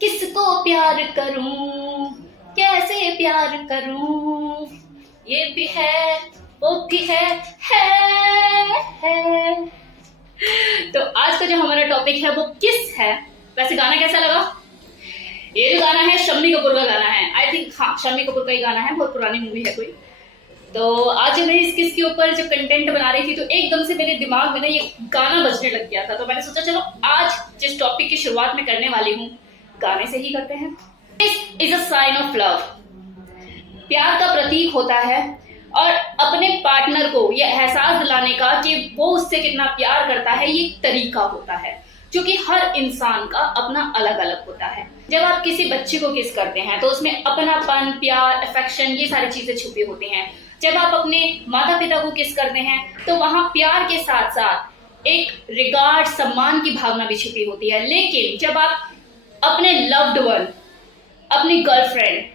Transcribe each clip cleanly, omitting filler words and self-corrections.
किसको प्यार करूं, कैसे प्यार करूं, ये भी है वो भी है। तो आज का जो हमारा टॉपिक है वो किस है। वैसे गाना कैसा लगा? ये जो गाना है शम्मी कपूर का गाना है, आई थिंक। हाँ, शम्मी कपूर का ही गाना है, बहुत पुरानी मूवी है कोई। तो आज मैं इस किस के ऊपर जो कंटेंट बना रही थी तो एकदम से मेरे दिमाग में ना ये गाना बजने लग गया था। तो मैंने सोचा चलो आज जिस टॉपिक की शुरुआत में करने वाली हूँ गाने से ही करते हैं। This is a sign of love. प्यार का प्रतीक होता है और अपने पार्टनर को ये एहसास दिलाने का कि वो उससे कितना प्यार करता है, ये एक तरीका होता है जो कि हर इंसान का अपना अलग अलग होता है। जब आप किसी बच्चे को किस करते हैं तो उसमें अपनापन, प्यार, अफेक्शन, ये सारी चीजें छुपी होती हैं। जब आप अपने माता पिता को किस करते हैं तो वहां प्यार के साथ साथ एक रिगार्ड, सम्मान की भावना भी छुपी होती है। लेकिन जब आप अपने लव्ड वन, अपनी गर्लफ्रेंड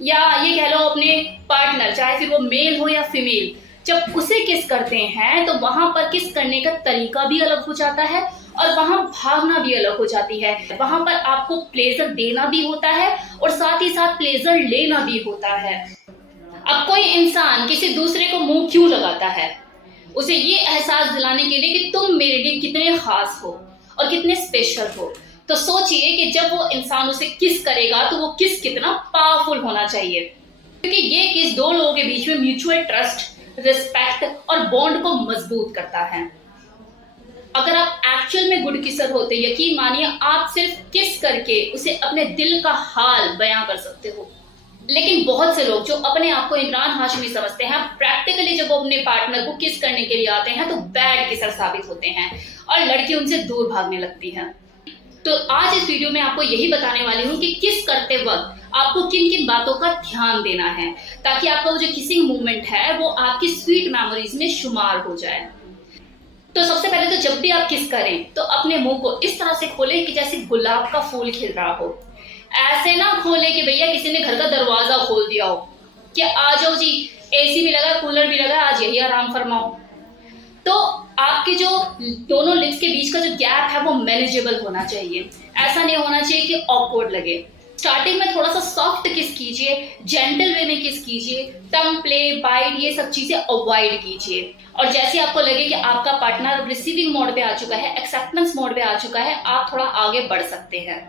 या ये कह लो अपने पार्टनर, चाहे फिर वो मेल हो या फीमेल, जब उसे किस करते हैं तो वहां पर किस करने का तरीका भी अलग हो जाता है और वहां भावना भी अलग हो जाती है। वहां पर आपको प्लेजर देना भी होता है और साथ ही साथ प्लेजर लेना भी होता है। अब कोई इंसान किसी दूसरे को मुंह क्यों लगाता है? उसे ये एहसास दिलाने के लिए कि तुम मेरे लिए कितने खास हो और कितने स्पेशल हो। तो सोचिए कि जब वो इंसान उसे किस करेगा तो वो किस कितना पावरफुल होना चाहिए, क्योंकि ये किस दो लोगों के बीच में म्यूचुअल ट्रस्ट, रिस्पेक्ट और बॉन्ड को मजबूत करता है। अगर आप एक्चुअल में गुड किसर होते, यकीन मानिए आप सिर्फ किस करके उसे अपने दिल का हाल बयां कर सकते हो। लेकिन बहुत से लोग जो अपने आप को इमरान हाशमी समझते हैं, प्रैक्टिकली जब वो अपने पार्टनर को किस करने के लिए आते हैं तो बैड किसर साबित होते हैं और लड़की उनसे दूर भागने लगती है। तो आज इस वीडियो में आपको यही बताने वाली हूँ कि किस करते वक्त आपको किन किन बातों का ध्यान देना है ताकि आपका वो जो किसिंग मूवमेंट है वो आपकी स्वीट मेमोरीज में शुमार हो जाए। तो सबसे पहले तो जब भी आप किस करें तो अपने मुंह को इस तरह से खोलें कि जैसे गुलाब का फूल खिल रहा हो। ऐसे ना खोले कि भैया किसी ने घर का दरवाजा खोल दिया हो कि आ जाओ जी, एसी भी लगा, कूलर भी लगा, आज यही आराम फरमाओ। तो आपके जो दोनों लिप्स के बीच का जो गैप है वो मैनेजेबल होना चाहिए। ऐसा नहीं होना चाहिए कि ऑकवर्ड लगे। स्टार्टिंग में थोड़ा सा सॉफ्ट किस कीजिए, जेंटल वे में किस कीजिए, टंग प्ले, बाइट, ये सब चीजें अवॉइड कीजिए। और जैसे आपको लगे कि आपका पार्टनर रिसीविंग मोड पे आ चुका है, एक्सेप्टेंस मोड पे आ चुका है, आप थोड़ा आगे बढ़ सकते हैं।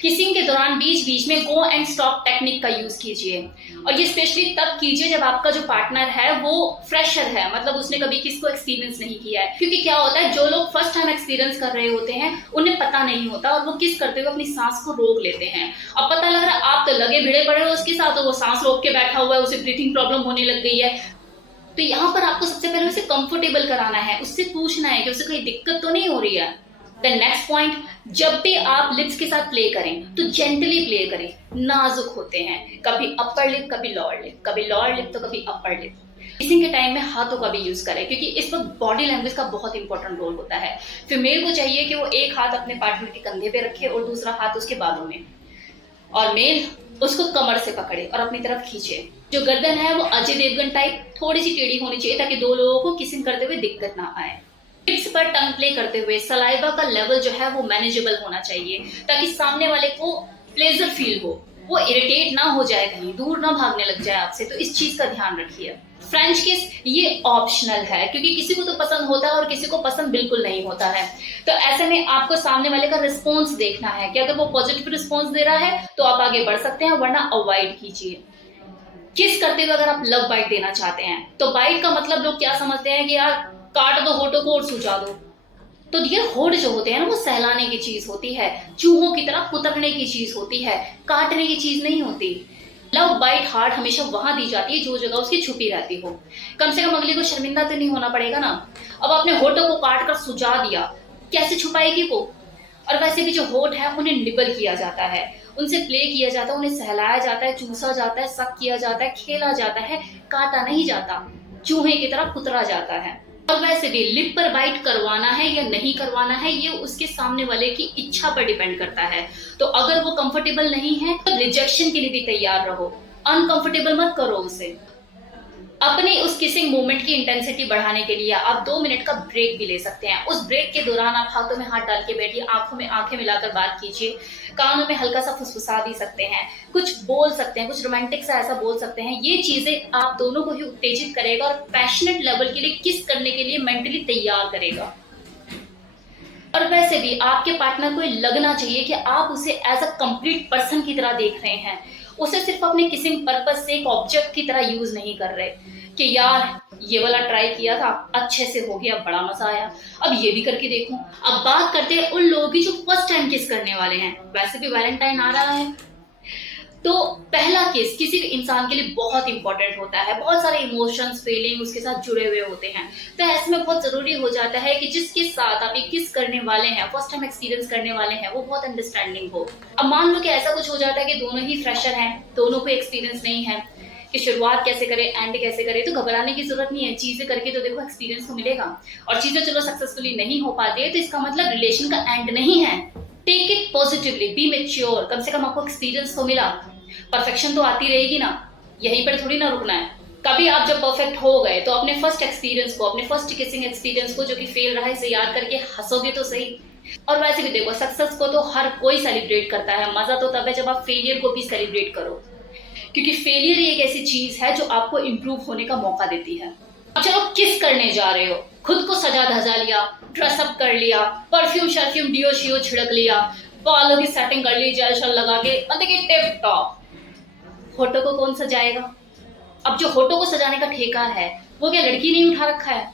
किसिंग के दौरान बीच बीच में गो एंड स्टॉप टेक्निक का यूज कीजिए और ये स्पेशली तब कीजिए जब आपका जो पार्टनर है वो फ्रेशर है, मतलब उसने कभी किसी को एक्सपीरियंस नहीं किया है। क्योंकि क्या होता है, जो लोग फर्स्ट टाइम एक्सपीरियंस कर रहे होते हैं उन्हें पता नहीं होता और वो किस करते हुए अपनी सांस को रोक लेते हैं। अब पता लग रहा है आप तो लगे भिड़े पड़े हो उसके साथ, तो वो सांस रोक के बैठा हुआ है, उसे ब्रीथिंग प्रॉब्लम होने लग गई है। तो यहाँ पर आपको सबसे पहले उसे कंफर्टेबल कराना है, उससे पूछना है कि उसे कोई दिक्कत तो नहीं हो रही है। द नेक्स्ट पॉइंट, जब भी आप लिप्स के साथ प्ले करें तो जेंटली प्ले करें, नाजुक होते हैं। कभी अपर लिप, कभी लोअर लिप, कभी लोअर लिप तो कभी अपर लिप। किसिंग के टाइम में हाथों का भी यूज करें क्योंकि इस वक्त बॉडी लैंग्वेज का बहुत इंपॉर्टेंट रोल होता है। फीमेल को चाहिए कि वो एक हाथ अपने पार्टनर के कंधे पे रखे और दूसरा हाथ उसके बालों में, और मेल उसको कमर से पकड़े और अपनी तरफ खींचे। जो गर्दन है वो अजय देवगन टाइप थोड़ी सी टेढ़ी होनी चाहिए ताकि दो लोगों को किसिंग करते हुए दिक्कत ना आए। लिप्स पर टंग प्ले करते हुए सलाइवा का लेवल जो है वो मैनेजेबल होना चाहिए ताकि सामने वाले को प्लेजर फील हो, वो इरिटेट ना हो जाए, कहीं दूर ना भागने लग जाए आपसे। तो इस चीज का ध्यान रखिए। फ्रेंच किस ये ऑप्शनल है क्योंकि किसी को तो पसंद होता है और किसी को पसंद बिल्कुल नहीं होता है। तो ऐसे में आपको सामने वाले का रिस्पॉन्स देखना है कि अगर वो पॉजिटिव रिस्पॉन्स दे रहा है तो आप आगे बढ़ सकते हैं, वरना अवॉइड कीजिए। किस करते हुए अगर आप लव बाइट देना चाहते हैं तो बाइट का मतलब लोग क्या समझते हैं कि यार काट दो होठों को और सुझा दो। तो ये होठ जो होते हैं ना वो सहलाने की चीज होती है, चूहों की तरह कुतरने की चीज होती है, काटने की चीज नहीं होती। लव बाइट हार्ट हमेशा वहां दी जाती है जो जगह उसकी छुपी रहती हो। कम से कम अगले को शर्मिंदा तो नहीं होना पड़ेगा ना। अब अपने होठों को काट कर सुझा दिया, कैसे छुपाएगी वो? और वैसे भी जो होठ है उन्हें निबल किया जाता है, उनसे प्ले किया जाता है, उन्हें सहलाया जाता है, चूसा जाता है, सक किया जाता है, खेला जाता है, काटा नहीं जाता, चूहे की तरह कुतरा जाता है। और वैसे भी लिप पर बाइट करवाना है या नहीं करवाना है ये उसके सामने वाले की इच्छा पर डिपेंड करता है। तो अगर वो कंफर्टेबल नहीं है तो रिजेक्शन के लिए भी तैयार रहो, अनकंफर्टेबल मत करो उसे। अपने उस किसिंग मोमेंट की इंटेंसिटी बढ़ाने के लिए आप 2 मिनट का ब्रेक भी ले सकते हैं। उस ब्रेक के दौरान आप हाथों में हाथ डाल के बैठिए, आंखों में आंखें मिलाकर बात कीजिए, कानों में हल्का सा फुसफुसा भी सकते हैं, कुछ बोल सकते हैं, कुछ रोमांटिक सा ऐसा बोल सकते हैं। ये चीजें आप दोनों को ही उत्तेजित करेगा और पैशनेट लेवल के लिए किस करने के लिए मेंटली तैयार करेगा। और वैसे भी आपके पार्टनर को लगना चाहिए कि आप उसे एज अ कंप्लीट पर्सन की तरह देख रहे हैं, उसे सिर्फ अपने किसिंग पर्पस से एक ऑब्जेक्ट की तरह यूज नहीं कर रहे कि यार ये वाला ट्राई किया था, अच्छे से हो गया, बड़ा मजा आया, अब ये भी करके देखूं। अब बात करते हैं उन लोगों की जो फर्स्ट टाइम किस करने वाले हैं। वैसे भी वैलेंटाइन आ रहा है, तो पहला किस किसी भी इंसान के लिए बहुत इंपॉर्टेंट होता है, बहुत सारे इमोशंस फीलिंग उसके साथ जुड़े हुए होते हैं। तो ऐसे में बहुत जरूरी हो जाता है कि जिसके साथ आप ये किस करने वाले हैं, फर्स्ट टाइम एक्सपीरियंस करने वाले हैं, वो बहुत अंडरस्टैंडिंग हो। अब मान लो कि ऐसा कुछ हो जाता है कि दोनों ही फ्रेशर हैं, दोनों को एक्सपीरियंस नहीं है कि शुरुआत कैसे करे, एंड कैसे करे, तो घबराने की जरूरत नहीं है। चीजें करके तो देखो एक्सपीरियंस तो मिलेगा, और चीजें चलो सक्सेसफुली नहीं हो पाती है तो इसका मतलब रिलेशन का एंड नहीं है। Take it positively, be mature, कम से कम आपको एक्सपीरियंस तो मिला, परफेक्शन तो आती रहेगी ना, यहीं पर थोड़ी ना रुकना है। कभी आप जब परफेक्ट हो गए तो अपने फर्स्ट एक्सपीरियंस को, अपने फर्स्ट किसिंग एक्सपीरियंस को जो कि फेल रहा है इसे याद करके हंसोगे तो सही। और वैसे भी देखो, सक्सेस को तो हर कोई सेलिब्रेट करता है, मजा तो तब है जब आप फेलियर को भी सेलिब्रेट करो, क्योंकि फेलियर एक ऐसी चीज है जो आपको इंप्रूव होने का मौका देती है। अब चलो किस करने जा रहे हो, खुद को सजा धजा लिया, ड्रेसअप कर लिया, परफ्यूम शर्फ्यूम डियो शियो छिड़क लिया, बालों की सेटिंग कर ली, जेल शल लगा के, मतलब कि टिप टॉप। होठों को कौन सजाएगा? अब जो होठों को सजाने का ठेका है वो क्या लड़की नहीं उठा रखा है?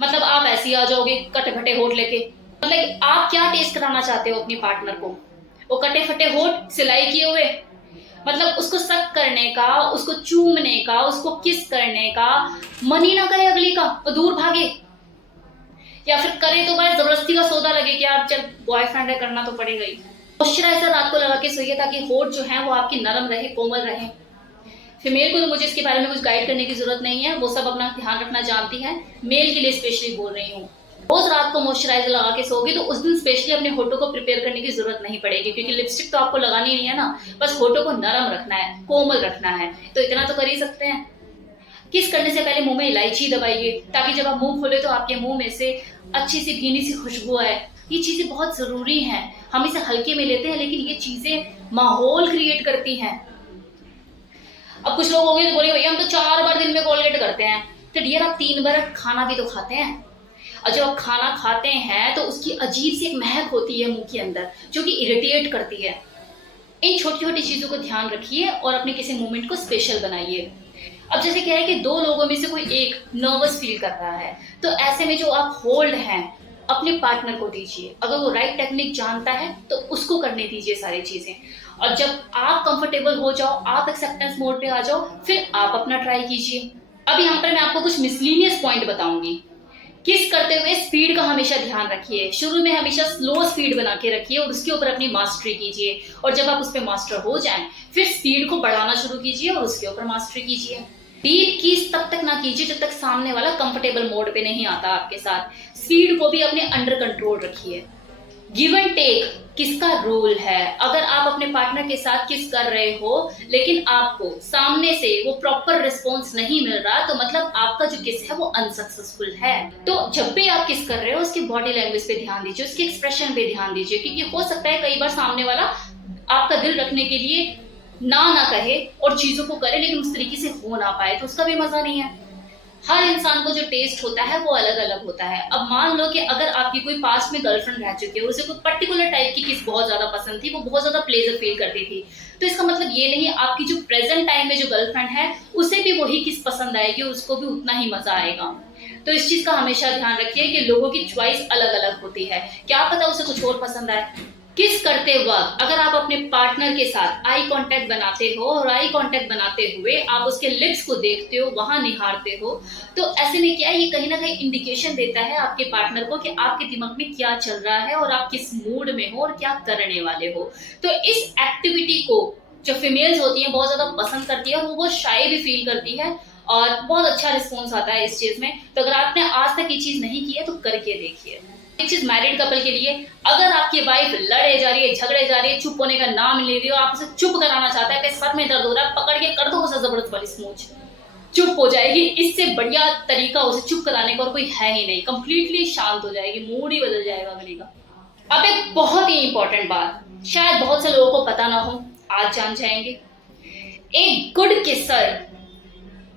मतलब आप ऐसे ही आ जाओगे कटे फटे होठ लेके? मतलब आप क्या टेस्ट कराना चाहते हो अपने पार्टनर को? वो कटे फटे होठ सिलाई किए हुए, मतलब उसको सक करने का, उसको चूमने का, उसको किस करने का मन ही ना करे अगली का, वो दूर भागे, या फिर करे तो बस जबरदस्ती का सौदा लगे कि यार चल बॉयफ्रेंड है, करना तो पड़ेगा ही। मॉइस्चराइजर रात को लगा के सोइए ताकि होठ जो है वो आपकी नरम रहे, कोमल रहे। फीमेल को तो मुझे इसके बारे में कुछ गाइड करने की जरूरत नहीं है, वो सब अपना ध्यान रखना जानती है। मेल के लिए स्पेशली बोल रही हूँ, रोज रात को मॉइस्चराइजर लगा के सोगी तो उस दिन स्पेशली अपने होठों को प्रिपेयर करने की जरूरत नहीं पड़ेगी, क्योंकि लिपस्टिक तो आपको लगानी नहीं है ना, बस होठों को नरम रखना है, कोमल रखना है, तो इतना तो कर ही सकते हैं। किस करने से पहले मुंह में इलायची दबाइए ताकि जब आप मुंह खोले तो आपके मुंह में से अच्छी सी भीनी सी खुशबू आए। ये चीजें बहुत जरूरी हैं, हम इसे हल्के में लेते हैं लेकिन ये चीजें माहौल क्रिएट करती हैं। अब कुछ लोग होंगे तो बोलेंगे भैया हम तो 4 बार दिन में कोलगेट करते हैं, तो डियर आप 3 बार खाना भी तो खाते हैं, और जब आप खाना खाते हैं तो उसकी अजीब सी एक महक होती है मुंह के अंदर जो कि इरिटेट करती है। इन छोटी छोटी चीजों को ध्यान रखिए और अपने किसी मोमेंट को स्पेशल बनाइए। अब जैसे क्या है कि 2 लोगों में से कोई एक नर्वस फील कर रहा है, तो ऐसे में जो आप होल्ड हैं अपने पार्टनर को दीजिए। अगर वो राइट टेक्निक जानता है तो उसको करने दीजिए सारी चीजें, और जब आप कंफर्टेबल हो जाओ, आप एक्सेप्टेंस मोड पे आ जाओ, फिर आप अपना ट्राई कीजिए। अब यहाँ पर मैं आपको कुछ मिसलीनियस पॉइंट बताऊंगी। किस करते हुए स्पीड का हमेशा ध्यान रखिए, शुरू में हमेशा स्लो स्पीड बना के रखिए और उसके ऊपर अपनी मास्टरी कीजिए, और जब आप उस पर मास्टर हो जाएं फिर स्पीड को बढ़ाना शुरू कीजिए और उसके ऊपर मास्टरी कीजिए। डीप कीज तब तक ना कीजिए जब तक सामने वाला कंफर्टेबल मोड पे नहीं आता आपके साथ। स्पीड को भी अपने अंडर कंट्रोल रखिए। गिव एंड टेक किसका रोल है। अगर आप अपने पार्टनर के साथ किस कर रहे हो लेकिन आपको सामने से वो प्रॉपर रिस्पॉन्स नहीं मिल रहा, तो मतलब आपका जो किस है वो अनसक्सेसफुल है। तो जब भी आप किस कर रहे हो उसकी बॉडी लैंग्वेज पे ध्यान दीजिए, उसके एक्सप्रेशन पे ध्यान दीजिए, क्योंकि हो सकता है कई बार सामने वाला आपका दिल रखने के लिए ना कहे और चीजों को करे लेकिन उस तरीके से हो ना पाए, तो उसका भी मजा नहीं है। हर इंसान को जो टेस्ट होता है वो अलग अलग होता है। अब मान लो कि अगर आपकी कोई पास्ट में गर्लफ्रेंड रह चुकी है, उसे कोई पर्टिकुलर टाइप की किस बहुत ज्यादा पसंद थी, वो बहुत ज्यादा प्लेजर फील करती थी, तो इसका मतलब ये नहीं आपकी जो प्रेजेंट टाइम में जो गर्लफ्रेंड है उसे भी वही किस पसंद आएगी और उसको भी उतना ही मजा आएगा। तो इस चीज का हमेशा ध्यान रखिए कि लोगों की चॉइस अलग अलग होती है, क्या पता उसे कुछ और पसंद आए। किस करते वक्त अगर आप अपने पार्टनर के साथ आई कांटेक्ट बनाते हो और आई कांटेक्ट बनाते हुए आप उसके लिप्स को देखते हो, वहां निहारते हो, तो ऐसे में क्या है, ये कहीं ना कहीं इंडिकेशन देता है आपके पार्टनर को कि आपके दिमाग में क्या चल रहा है और आप किस मूड में हो और क्या करने वाले हो। तो इस एक्टिविटी को जो फीमेल्स होती हैं बहुत ज्यादा पसंद करती है और वो बहुत शाय भी फील करती है और बहुत अच्छा रिस्पॉन्स आता है इस चीज में। तो अगर आपने आज तक ये चीज नहीं की है तो करके देखिए। एक चीज मैरिड कपल के लिए, अगर आपकी वाइफ लड़े जा रही है, झगड़े जा रही है, चुप होने का नाम ले रही हो, आप उसे चुप कराना चाहता है कि सर में दर्द हो रहा है, पकड़ के कर दो उसे जबरदस्त वाली स्मूच, चुप हो जाएगी। इससे बढ़िया तरीका उसे चुप कराने का और कोई है ही नहीं। कंप्लीटली शांत हो जाएगी, मूड ही बदल जाएगा अगली का। अब एक बहुत ही इंपॉर्टेंट बात, शायद बहुत से लोगों को पता ना हो, आज जान जाएंगे। एक good kisser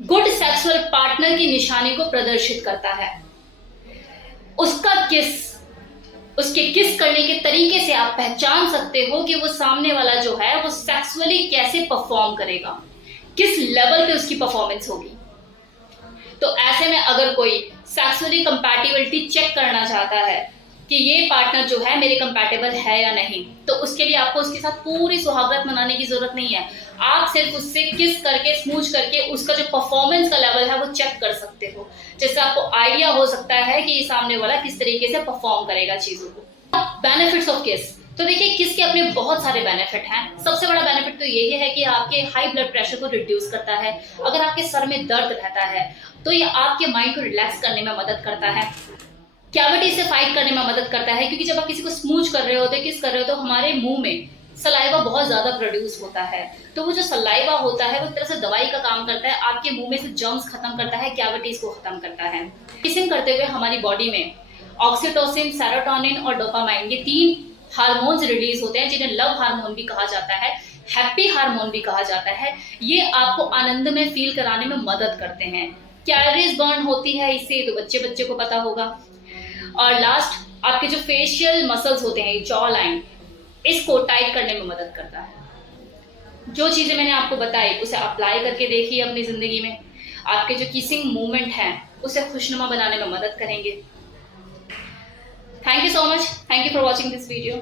good sexual partner की निशानी को प्रदर्शित करता है। उसका किस, उसके किस करने के तरीके से आप पहचान सकते हो कि वो सामने वाला जो है वो सेक्सुअली कैसे परफॉर्म करेगा, किस लेवल पे उसकी परफॉर्मेंस होगी। तो ऐसे में अगर कोई सेक्सुअली कंपैटिबिलिटी चेक करना चाहता है कि ये पार्टनर जो है मेरे कंपैटिबल है या नहीं, तो उसके लिए आपको उसके साथ पूरी सुहागरात मनाने की जरूरत नहीं है। आप सिर्फ उससे किस करके, स्मूच करके उसका जो परफॉर्मेंस का लेवल है वो चेक कर सकते हो, जिससे आपको आइडिया हो सकता है कि ये सामने वाला किस तरीके से परफॉर्म करेगा चीजों को। बेनिफिट्स ऑफ किस, तो देखिए किस के अपने बहुत सारे बेनिफिट हैं। सबसे बड़ा बेनिफिट तो यही है कि आपके हाई ब्लड प्रेशर को रिड्यूस करता है। अगर आपके सर में दर्द रहता है तो ये आपके माइंड को रिलैक्स करने में मदद करता है। कैविटी से फाइट करने में मदद करता है, क्योंकि जब आप किसी को स्मूच कर रहे होते, किस कर रहे हो, तो हमारे मुंह में सलाइवा बहुत ज्यादा प्रोड्यूस होता है। तो वो जो सलाइवा होता है वो एक तरह से दवाई का काम करता है, आपके मुंह में से जर्म्स खत्म करता है, कैविटीज को खत्म करता है। किसिंग करते हुए हमारी बॉडी में ऑक्सीटोसिन, सेरोटोनिन और डोपामाइन, ये 3 हार्मोन्स रिलीज होते हैं, जिन्हें लव हार्मोन भी कहा जाता है, हैप्पी हार्मोन भी कहा जाता है। ये आपको आनंद में फील कराने में मदद करते हैं। कैलोरीज बर्न होती है इससे, तो बच्चे बच्चे को पता होगा। और लास्ट, आपके जो फेशियल मसल्स होते हैं, जॉ लाइन, इसको टाइट करने में मदद करता है। जो चीजें मैंने आपको बताई उसे अप्लाई करके देखिए अपनी जिंदगी में। आपके जो किसिंग मूवमेंट है उसे खुशनुमा बनाने में मदद करेंगे। Thank you so much, thank you for watching this video.